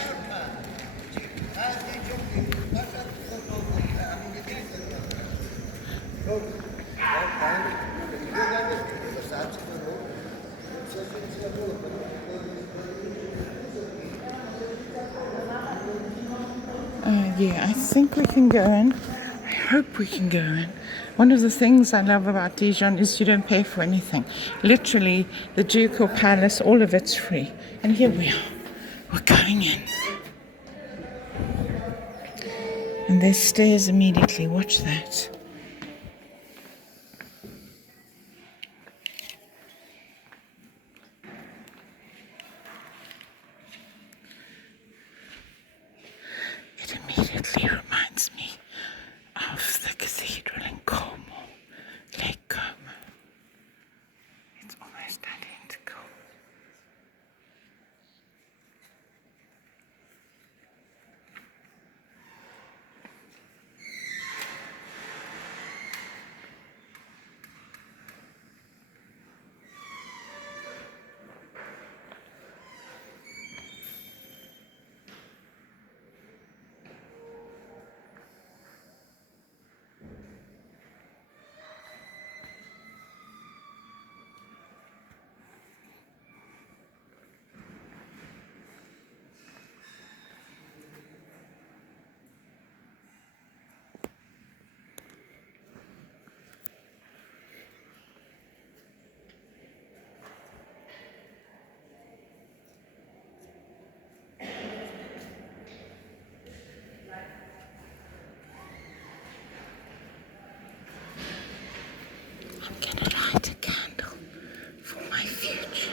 Yeah, I think we can go in. I hope we can go in. One of the things I love about Dijon is you don't pay for anything. Literally, the ducal palace, all of it's free. And here we are. We're going in. And there's stairs immediately. Watch that. It immediately reminds me of the cathedral in Como, Lake Como. It's almost identical. I'm gonna light a candle for my future,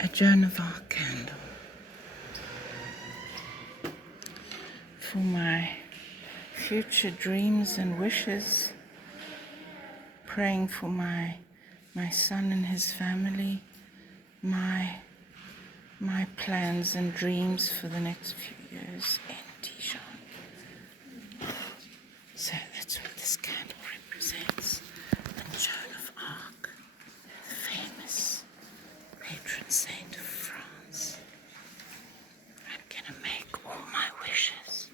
a Joan of Arc candle, for my future dreams and wishes, praying for my son and his family, my plans and dreams for the next few years in Dijon. So that's what this candle represents. And Joan of Arc, the famous patron saint of France. I'm gonna make all my wishes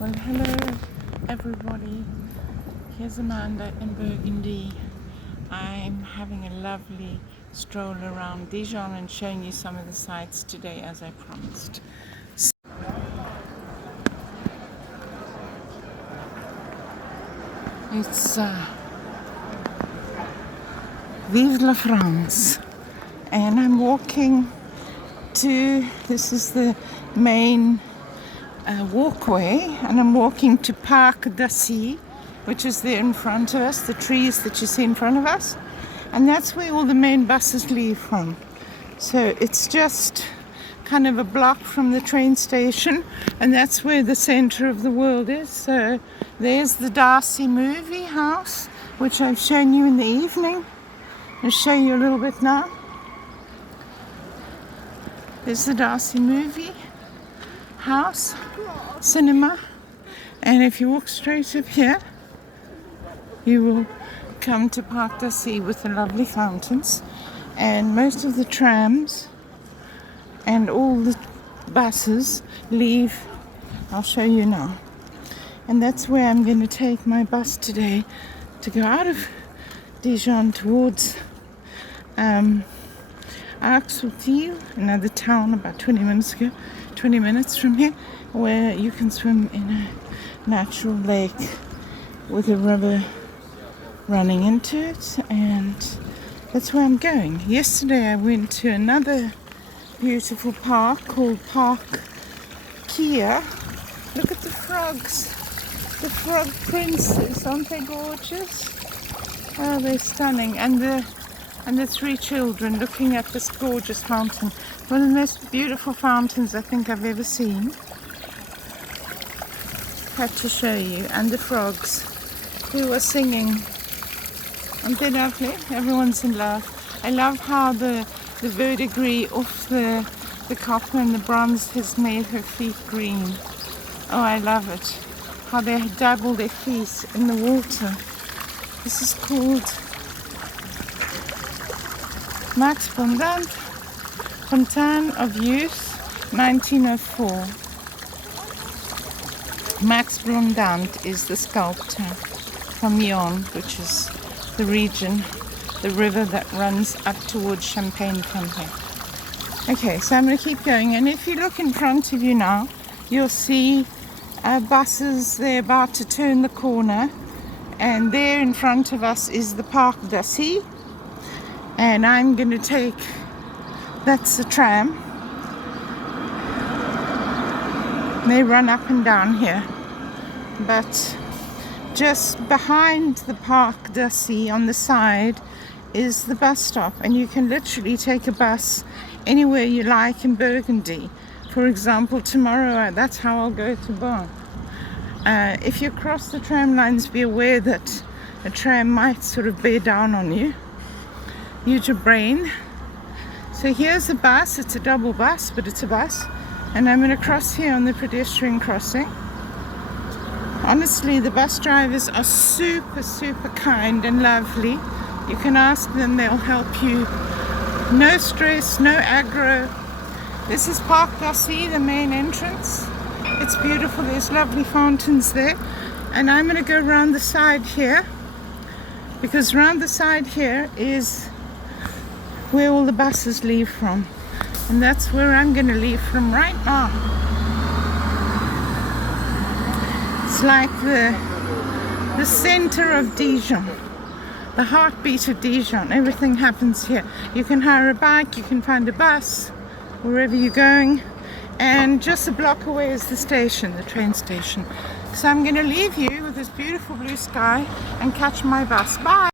Well, hello everybody. Here's Amanda in Burgundy. I'm having a lovely stroll around Dijon and showing you some of the sights today as I promised. It's Vive la France, and I'm walking to, this is the main walkway, and I'm walking to Parc d'Assy, which is there in front of us, the trees that you see in front of us, and that's where all the main buses leave from. So it's just kind of a block from the train station, and that's where the center of the world is. So there's the Darcy movie house, which I've shown you in the evening. I'll show you a little bit now. There's the Darcy movie house, cinema, and if you walk straight up here, you will come to Parc d'Assy with the lovely fountains, and most of the trams and all the buses leave. I'll show you now, and that's where I'm going to take my bus today to go out of Dijon towards Arc-sur-Tille, another town about 20 minutes from here, where you can swim in a natural lake with a river running into it, and that's where I'm going. Yesterday I went to another beautiful park called Park Kia. Look at the frogs, the frog princes, aren't they gorgeous? Oh, they're stunning, and the three children looking at this gorgeous fountain. One of the most beautiful fountains I think I've ever seen. Had to show you. And the frogs who are singing. Aren't they lovely? Everyone's in love. I love how the verdigris of the copper and the bronze has made her feet green. Oh, I love it. How they dabble their feet in the water. This is called Max Blondant, Fontaine of Youth, 1904. Max Blondant is the sculptor from Lyon, which is the region, the river that runs up towards Champagne from here. Okay, so I'm going to keep going, and if you look in front of you now, you'll see buses. They're about to turn the corner, and there in front of us is the Parc d'Assy, and I'm going to take, that's the tram. They run up and down here, but just behind the Parc d'Assy on the side is the bus stop, and you can literally take a bus anywhere you like in Burgundy. For example, tomorrow, that's how I'll go to Bonn. If you cross the tram lines, be aware that a tram might sort of bear down on you. Use your brain. So here's a bus. It's a double bus, but it's a bus. And I'm going to cross here on the pedestrian crossing. Honestly, the bus drivers are super, super kind and lovely. You can ask them, they'll help you. No stress, no aggro. This is Parc d'Assy, the main entrance. It's beautiful, there's lovely fountains there. And I'm going to go around the side here, because around the side here is where all the buses leave from. And that's where I'm going to leave from right now. It's like the center of Dijon, the heartbeat of Dijon. Everything happens here. You can hire a bike, you can find a bus, wherever you're going. And just a block away is the station, the train station. So I'm going to leave you with this beautiful blue sky and catch my bus. Bye!